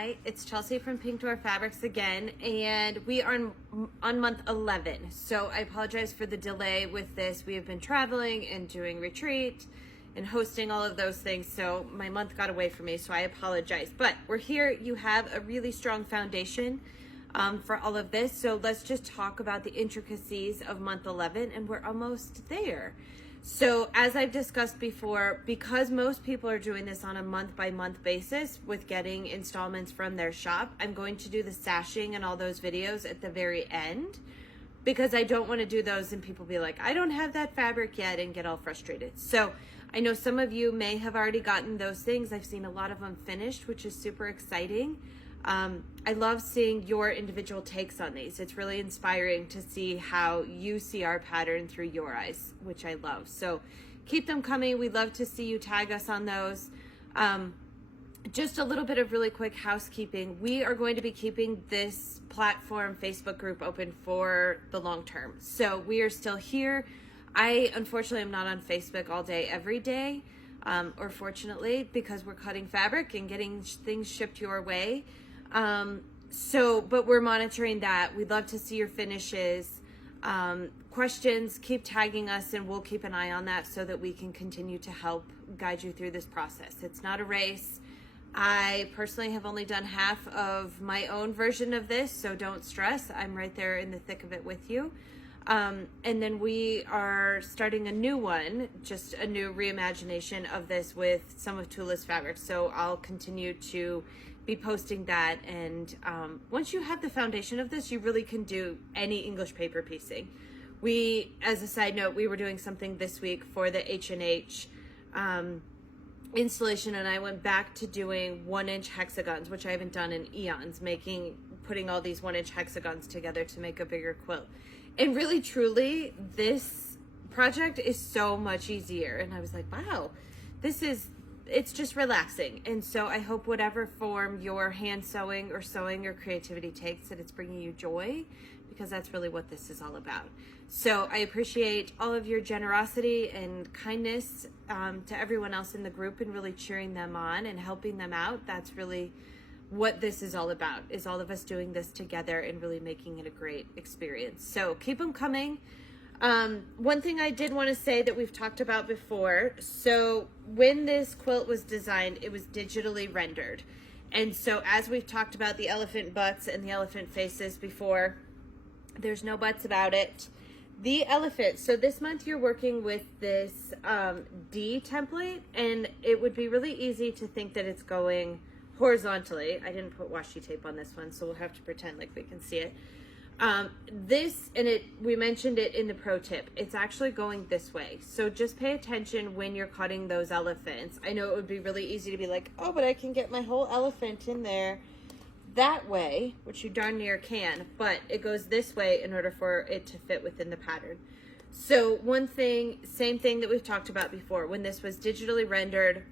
Hi, it's Chelsea from Pink Door Fabrics again, and we are on month 11. So I apologize for the delay with this. We have been traveling and doing retreat and hosting all of those things, so my month got away from me, so I apologize. But we're here. You have a really strong foundation for all of this. So let's just talk about the intricacies of month 11, and we're almost there. So as I've discussed before, because most people are doing this on a month-by-month basis with getting installments from their shop, I'm going to do the sashing and all those videos at the very end, because I don't want to do those and people be like, I don't have that fabric yet, and get all frustrated. So I know some of you may have already gotten those things. I've seen a lot of them finished, which is super exciting. I love seeing your individual takes on these. It's really inspiring to see how you see our pattern through your eyes, which I love. So keep them coming. We'd love to see you tag us on those. Just a little bit of really quick housekeeping. We are going to be keeping this platform Facebook group open for the long term. So we are still here. I unfortunately am not on Facebook all day, every day, or fortunately, because we're cutting fabric and getting things shipped your way. But we're monitoring that. We'd love to see your finishes. Questions, keep tagging us and we'll keep an eye on that so that we can continue to help guide you through this process. It's not a race. I personally have only done half of my own version of this, so don't stress. I'm right there in the thick of it with you. And then we are starting a new one, just a new reimagination of this with some of Tula's fabrics. So I'll continue to be posting that. And once you have the foundation of this, you really can do any English paper piecing. We, as a side note, we were doing something this week for the H&H installation, and I went back to doing 1-inch hexagons, which I haven't done in eons, putting all these 1-inch hexagons together to make a bigger quilt. And really, truly, this project is so much easier. And I was like, wow, it's just relaxing. And so I hope whatever form your hand sewing or sewing or creativity takes, that it's bringing you joy, because that's really what this is all about. So I appreciate all of your generosity and kindness to everyone else in the group, and really cheering them on and helping them out. That's really what this is all about, is all of us doing this together and really making it a great experience. So keep them coming. One thing I did want to say that we've talked about before, so when this quilt was designed, it was digitally rendered. And so as we've talked about the elephant butts and the elephant faces before, there's no buts about it. The elephant, so this month you're working with this D template, and it would be really easy to think that it's going horizontally. I didn't put washi tape on this one, so we'll have to pretend like we can see it. We mentioned it in the pro tip, it's actually going this way. So just pay attention when you're cutting those elephants. I know it would be really easy to be like, oh, but I can get my whole elephant in there that way, which you darn near can, but it goes this way in order for it to fit within the pattern. So one thing, same thing that we've talked about before, when this was digitally rendered,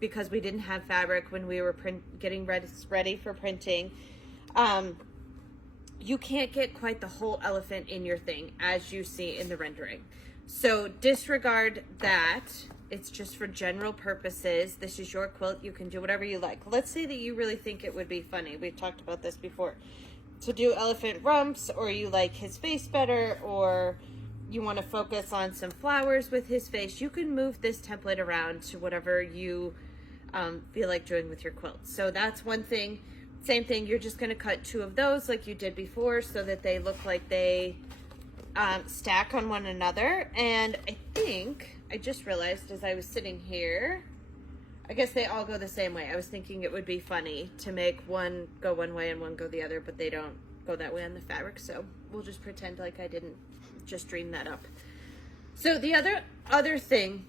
because we didn't have fabric when we were getting ready for printing, you can't get quite the whole elephant in your thing as you see in the rendering. So disregard that. It's just for general purposes. This is your quilt. You can do whatever you like. Let's say that you really think it would be funny. We've talked about this before. To do elephant rumps, or you like his face better, or you want to focus on some flowers with his face, you can move this template around to whatever you feel like doing with your quilt. So that's one thing. Same thing, you're just going to cut 2 of those like you did before, so that they look like they stack on one another. And I think I just realized as I was sitting here, I guess they all go the same way. I was thinking it would be funny to make one go one way and one go the other, but they don't go that way on the fabric, so we'll just pretend like I didn't just dream that up. So the other thing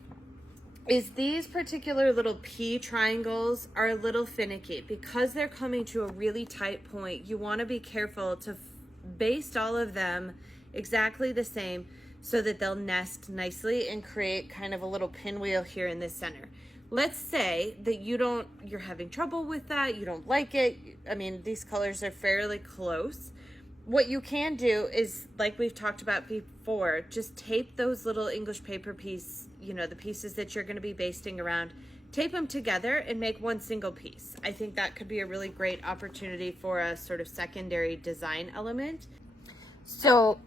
is, these particular little P triangles are a little finicky. Because they're coming to a really tight point, you want to be careful to baste all of them exactly the same, so that they'll nest nicely and create kind of a little pinwheel here in the center. Let's say that you're having trouble with that, you don't like it. I mean, these colors are fairly close. What you can do is, like we've talked about before, just tape those little English paper piece, the pieces that you're going to be basting around, tape them together and make one single piece. I think that could be a really great opportunity for a sort of secondary design element. So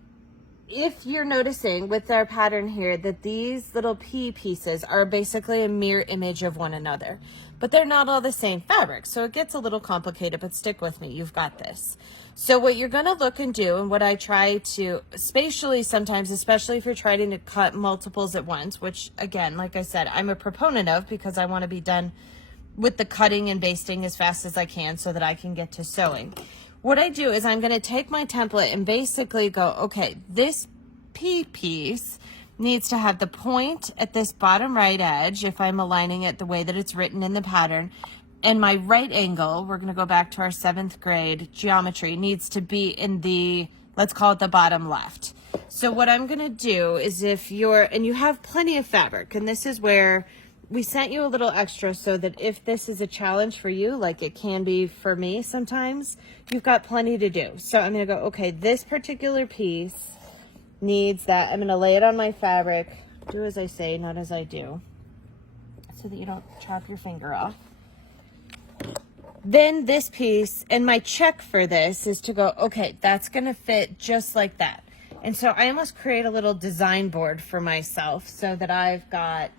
if you're noticing with our pattern here that these little pea pieces are basically a mirror image of one another, but they're not all the same fabric. So it gets a little complicated, but stick with me, you've got this. So what you're gonna look and do, and what I try to, spatially sometimes, especially if you're trying to cut multiples at once, which again, like I said, I'm a proponent of because I wanna be done with the cutting and basting as fast as I can so that I can get to sewing. What I do is I'm gonna take my template and basically go, okay, this pea piece needs to have the point at this bottom right edge if I'm aligning it the way that it's written in the pattern. And my right angle, we're going to go back to our 7th grade geometry, needs to be in the, let's call it the bottom left. So what I'm going to do is if you're, and you have plenty of fabric, and this is where we sent you a little extra so that if this is a challenge for you, like it can be for me sometimes, you've got plenty to do. So I'm going to go, okay, this particular piece needs that. I'm going to lay it on my fabric. Do as I say, not as I do, so that you don't chop your finger off. Then this piece, and my check for this is to go, okay, that's going to fit just like that. And so I almost create a little design board for myself so that I've got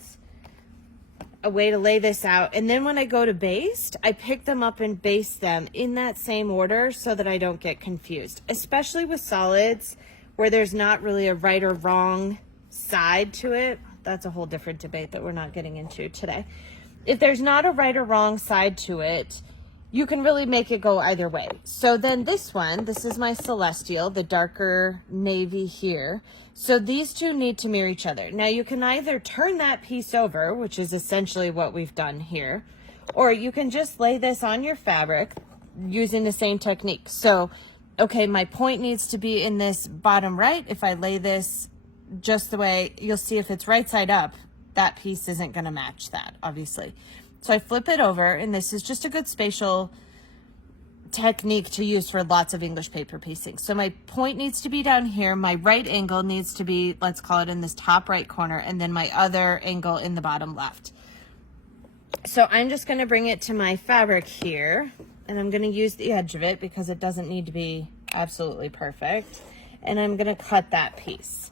a way to lay this out. And then when I go to baste, I pick them up and baste them in that same order so that I don't get confused, especially with solids where there's not really a right or wrong side to it. That's a whole different debate that we're not getting into today. If there's not a right or wrong side to it, you can really make it go either way. So then this one, this is my Celestial, the darker navy here. So these two need to mirror each other. Now you can either turn that piece over, which is essentially what we've done here, or you can just lay this on your fabric using the same technique. So, okay, my point needs to be in this bottom right. If I lay this just the way, you'll see if it's right side up, that piece isn't gonna match that, obviously. So I flip it over, and this is just a good spatial technique to use for lots of English paper piecing. So my point needs to be down here. My right angle needs to be, let's call it in this top right corner, and then my other angle in the bottom left. So I'm just going to bring it to my fabric here, and I'm going to use the edge of it because it doesn't need to be absolutely perfect. And I'm going to cut that piece.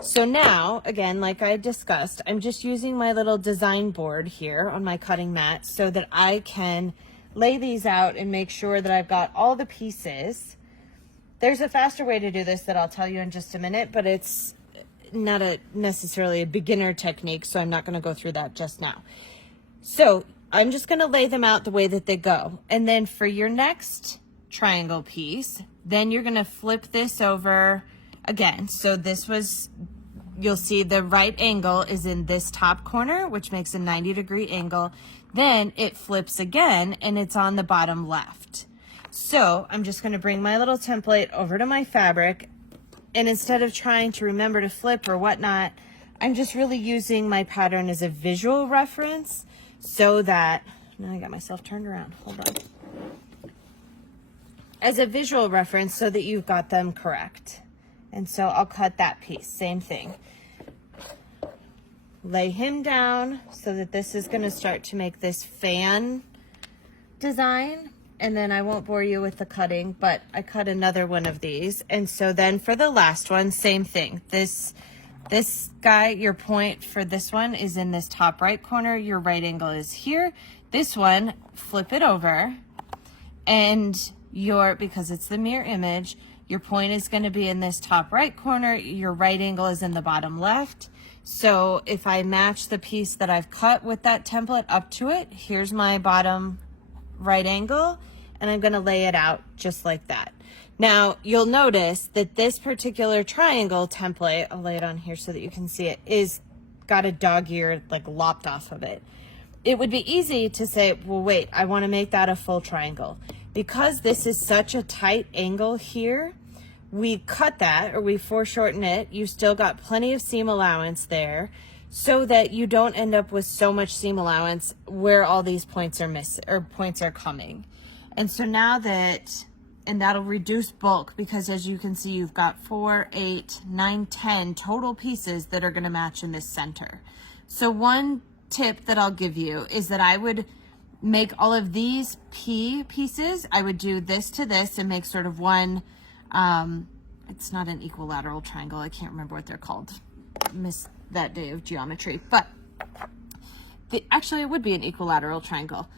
So now, again, like I discussed, I'm just using my little design board here on my cutting mat so that I can lay these out and make sure that I've got all the pieces. There's a faster way to do this that I'll tell you in just a minute, but it's not necessarily a beginner technique, so I'm not going to go through that just now. So I'm just going to lay them out the way that they go. And then for your next triangle piece, then you're going to flip this over again. So this was, you'll see the right angle is in this top corner, which makes a 90-degree angle. Then it flips again and it's on the bottom left. So I'm just going to bring my little template over to my fabric, and instead of trying to remember to flip or whatnot, I'm just really using my pattern as a visual reference so that, now I got myself turned around, hold on. As a visual reference so that you've got them correct. And so I'll cut that piece, same thing. Lay him down so that this is going to start to make this fan design. And then I won't bore you with the cutting, but I cut another one of these. And so then for the last one, same thing. This guy, your point for this one is in this top right corner. Your right angle is here. This one, flip it over, and because it's the mirror image, your point is going to be in this top right corner. Your right angle is in the bottom left. So if I match the piece that I've cut with that template up to it, here's my bottom right angle, and I'm going to lay it out just like that. Now you'll notice that this particular triangle template, I'll lay it on here so that you can see it, is got a dog ear like lopped off of it. It would be easy to say, well, wait, I want to make that a full triangle. Because this is such a tight angle here, we cut that, or we foreshorten it. You still got plenty of seam allowance there so that you don't end up with so much seam allowance where all these points are coming. And so now that, and that'll reduce bulk, because as you can see, you've got 4, 8, 9, 10 total pieces that are going to match in this center. So one tip that I'll give you is that I would make all of these P pieces. I would do this to this and make sort of one, it's not an equilateral triangle. I can't remember what they're called. Missed that day of geometry, but actually it would be an equilateral triangle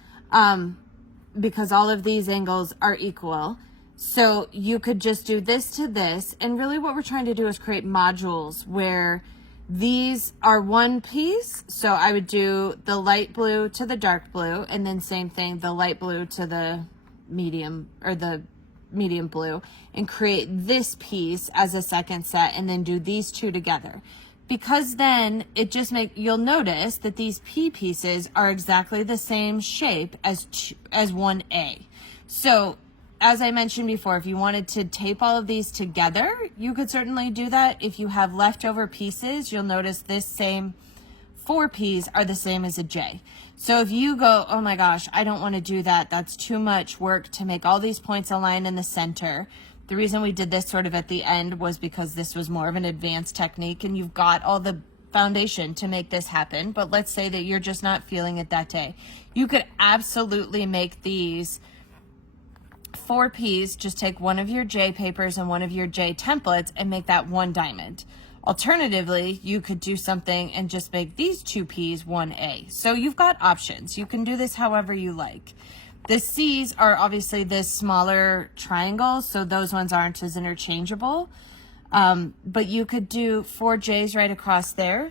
because all of these angles are equal. So you could just do this to this. And really what we're trying to do is create modules where these are one piece. So I would do the light blue to the dark blue, and then same thing, the light blue to the medium, or the medium blue, and create this piece as a second set, and then do these two together. Because then it just you'll notice that these P pieces are exactly the same shape as 1A. So as I mentioned before, if you wanted to tape all of these together, you could certainly do that. If you have leftover pieces, you'll notice this same 4 P's are the same as a J. So if you go, oh my gosh, I don't want to do that, that's too much work to make all these points align in the center. The reason we did this sort of at the end was because this was more of an advanced technique and you've got all the foundation to make this happen. But let's say that you're just not feeling it that day. You could absolutely make these 4 P's, just take one of your J papers and one of your J templates and make that one diamond. Alternatively, you could do something and just make these 2 P's 1A. So you've got options. You can do this however you like. The C's are obviously this smaller triangle, so those ones aren't as interchangeable. But you could do 4 J's right across there.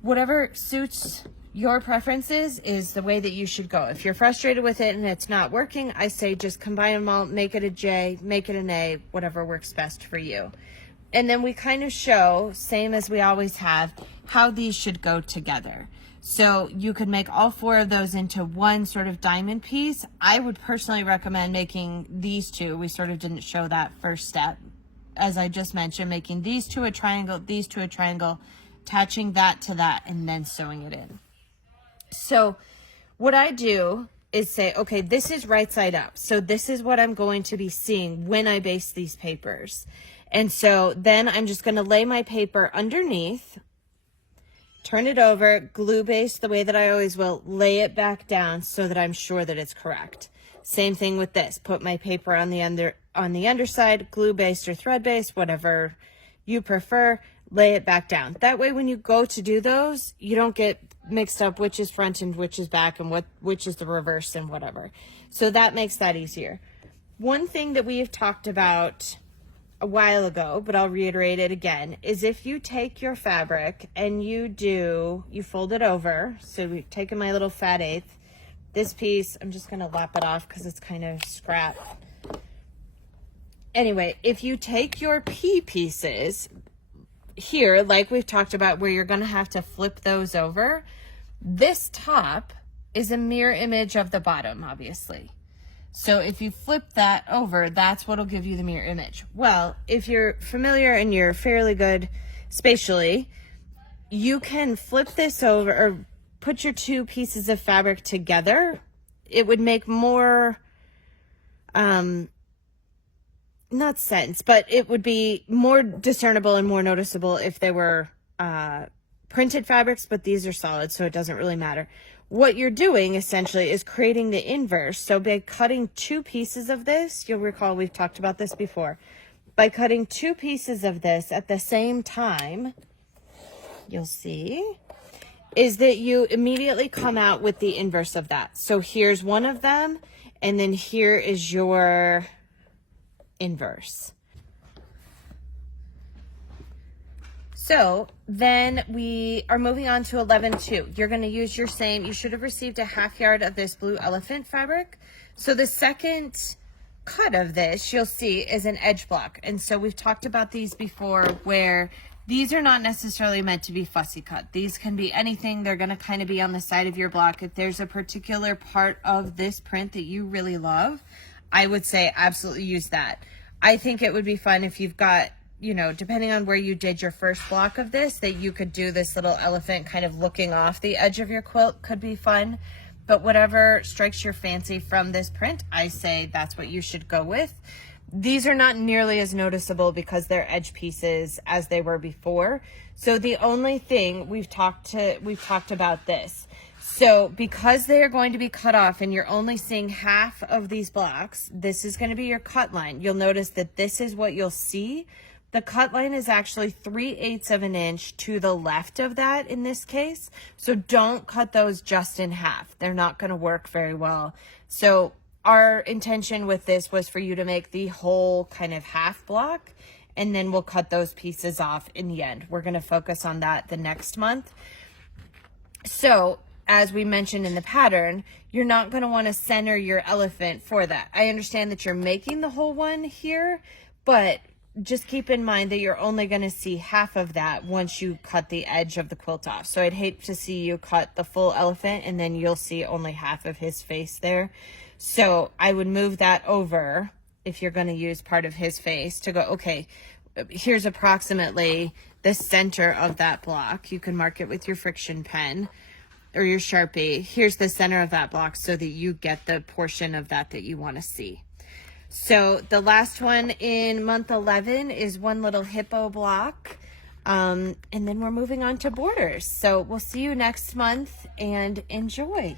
Whatever suits your preferences is the way that you should go. If you're frustrated with it and it's not working, I say just combine them all, make it a J, make it an A, whatever works best for you. And then we kind of show, same as we always have, how these should go together. So you could make all 4 of those into one sort of diamond piece. I would personally recommend making these 2. We sort of didn't show that first step. As I just mentioned, making these 2 a triangle, these 2 a triangle, attaching that to that, and then sewing it in. So what I do is say, okay, this is right side up. So this is what I'm going to be seeing when I baste these papers. And so then I'm just going to lay my paper underneath, turn it over, glue baste the way that I always will, lay it back down so that I'm sure that it's correct. Same thing with this. Put my paper on the underside, glue baste or thread baste, whatever you prefer, lay it back down. That way when you go to do those, you don't get mixed up which is front and which is back and which is the reverse and whatever. So that makes that easier. One thing that we have talked about a while ago, but I'll reiterate it again, is if you take your fabric and you fold it over. So we've taken my little fat eighth. This piece, I'm just going to lap it off because it's kind of scrap. Anyway, if you take your P pieces here, like we've talked about, where you're going to have to flip those over, this top is a mirror image of the bottom, obviously. So if you flip that over, that's what'll give you the mirror image. Well, if you're familiar and you're fairly good spatially, you can flip this over or put your 2 pieces of fabric together. It would make more, not sense, but it would be more discernible and more noticeable if they were printed fabrics, but these are solid, so it doesn't really matter. What you're doing essentially is creating the inverse. So by cutting 2 pieces of this, you'll recall we've talked about this before. By cutting 2 pieces of this at the same time, you'll see, is that you immediately come out with the inverse of that. So here's one of them, and then here is your inverse. So then we are moving on to 11-2. You're going to use your same, you should have received a 1/2 yard of this blue elephant fabric. So the second cut of this, you'll see, is an edge block. And so we've talked about these before, where these are not necessarily meant to be fussy cut. These can be anything. They're going to kind of be on the side of your block. If there's a particular part of this print that you really love, I would say absolutely use that. I think it would be fun if you've got, you know, depending on where you did your first block of this, that you could do this little elephant kind of looking off the edge of your quilt. Could be fun. But whatever strikes your fancy from this print, I say that's what you should go with. these are not nearly as noticeable because they're edge pieces as they were before. So the only thing we've talked about this. So because they are going to be cut off and you're only seeing half of these blocks, this is going to be your cut line. You'll notice that this is what you'll see. The cut line is actually 3/8 of an inch to the left of that in this case. So don't cut those just in half. They're not going to work very well. So our intention with this was for you to make the whole kind of half block, and then we'll cut those pieces off in the end. We're going to focus on that the next month. So as we mentioned in the pattern, you're not going to want to center your elephant for that. I understand that you're making the whole one here, but just keep in mind that you're only going to see half of that once you cut the edge of the quilt off. So I'd hate to see you cut the full elephant and then you'll see only half of his face there. So I would move that over if you're going to use part of his face to go, okay, here's approximately the center of that block. You can mark it with your friction pen or your Sharpie. Here's the center of that block so that you get the portion of that you want to see. So the last one in month 11 is one little hippo block. And then we're moving on to borders. So we'll see you next month and enjoy.